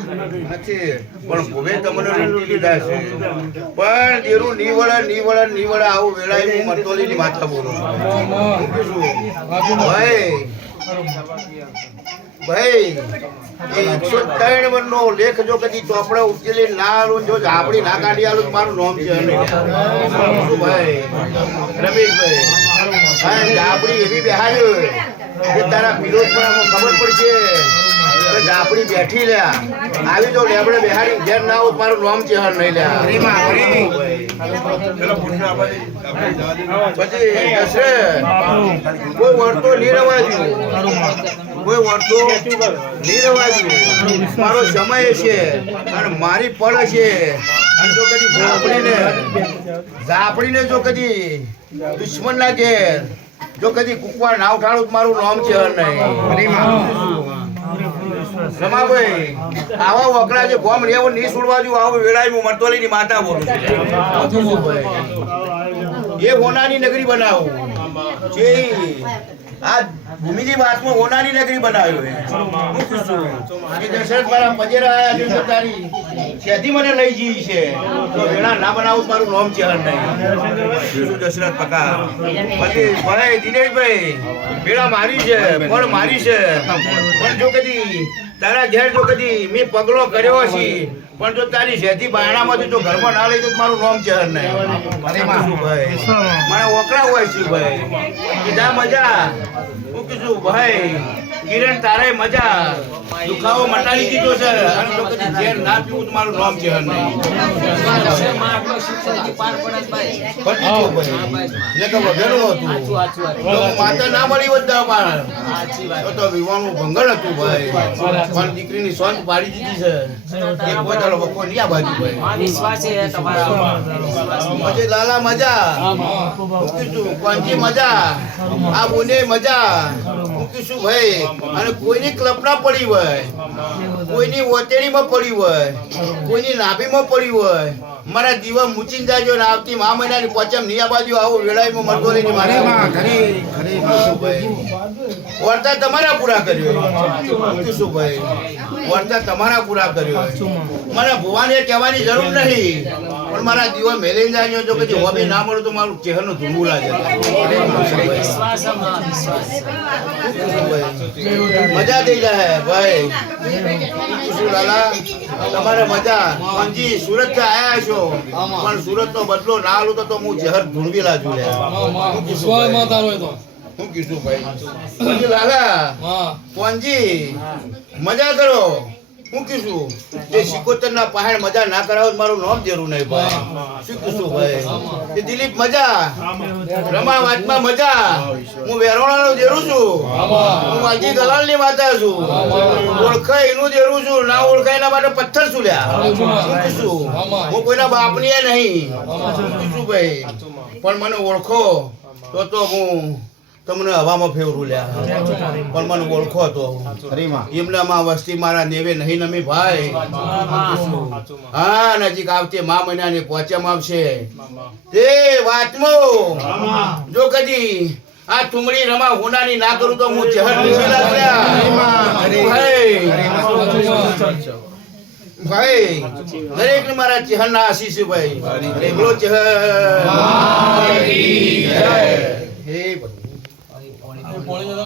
નથી પણ ભૂવે તમને લૂંટી લીધા છે પણ દેરું નીવડે આવું વેળાએ હું મરતોલીની માતા બોલું ભાઈ ભાઈ 103 વર્ષનો લેખ જો કદી ચોપડા ઉકેલી ના આલું જો ઝાપડી ના કાઢી આલું મારું નામ છે ભાઈ રમેશભાઈ ઝાપડી એવી બેહાડ્યો કે તારા વિરોધ પર ખબર પડશે ઝાપડી બેઠી લ્યા આવી તો લેબડે બેહાડી ઘેર ના આવું મારું નામ છે હર નહીં લ્યા પછી કોઈ વળતો નહીં રવાજ્યું કોઈ વળતો નહીં રવાજ્યું મારો સમય છે અને મારી પડ છે અને જો કદી ઝાપડીને જો કદી દુશ્મન ના ઘેર જો કદી કુકવા ના ઉઠાડું મારું નામ છે હર નહીં રમાભાઈ આવા વકરા જે ગોમ રેવો નહીં છોડવા જો આવું વેળાએ હું મરતોલીની માતા બોલું એ હોનાની નગરી બનાવું જે આ ભૂમિની વાતમાં હોનાની નગરી બનાવ્યો એ દશરથ મારા મજેરા આયા છે તારી છેથી મને લઈ જઈ છે તો વેળા ના બનાવું મારું નામ છે હર નહીં દશરથ પકા પછી ભાઈ દિનેશભાઈ વેળા મારી છે પણ મારી છે પણ જો કદી તારા ઘેર જો કદી મેં પગલો કર્યો છે પણ જો તારી શેતી બાયણામાંથી જો ઘરમાં ના લઈ તો મારું નામ છે હર નહીં ભાઈ મારા વકરા હોય છે ભાઈ કીધા મજા હું કીધું ભાઈ કિરણ તારે મજા દુખાવો મટાડી દીધો છે અને જો કદી ઝેર ના પીવું તો મારું નામ છે હર નહીં માતા ના મળી હોત તો વિવાહનું ભંગળ હતું ભાઈ પણ દીકરીની સોંચ પાડી દીધી છે એક પોતાનો વખો નહીં આ બાજુ ભાઈ પછી લાલા મજા મૂકીશું કોંજી મજા આ બોને મજા મૂકીશું ભાઈ અને કોઈની કલ્પના પડી હોય કોઈની વતેડીમાં પડી હોય કોઈની નાભીમાં પડી હોય મારા દીવા મૂચીને જાજો ને આવતી મા મહિનાની પચમ ની આ બાજુ આવો વેળાઈમાં મરતોલીની મારી વર્તા તમારા પૂરા કર્યો શું ભાઈ વર્તા તમારા પૂરા કર્યો મને ભુવાને કહેવાની જરૂર નહીં પણ મારા દીવા મેલીને જાજો જો કદી હોબી ના મળે તો મારું ચહેરનું ધૂંગું લાગે મજા થઈ જાય ભાઈ શું લાલા તમારે મજા મંજી સુરત થી આયા છો પણ સુરત નો બદલો ના આલું તો હું જહર ધૂણવી લાજુ લે હું કીધું ભાઈ લાલા કોંજી મજા કરો હું કીધું તે સિકોતર ના પહાડ મજા ના કરાવો મારું નામ દેરું નહીં ભાઈ શું કીધું ભાઈ એ દિલીપ મજા રમા વાતમાં મજા હું વેરોણા નું દેરું છું હું માજી દલાલ ની માતા છું ઓળખાય એનું દેરું છું ના ઓળખાય એના માટે પથ્થર છું લ્યા શું કીધું હું કોઈના બાપની નહીં શું ભાઈ પણ મને ઓળખો તો હું તમને હવામાં ફેરવું લ્યા પણ મને ઓળખો તો એમનામાં વસ્તી મારા નેવે નહીં નમી ભાઈ હા નજીક આવતી મા મહિનાની પોચમ આવશે તે વાતમાં જો કદી આ ઠુમડી રમા હોનાની ના કરું તો હું જહર નીચે લાગ્યા ભાઈ દરેક ને મારા ચહેર ના આશીષ ભાઈ બોલો ચહેર હે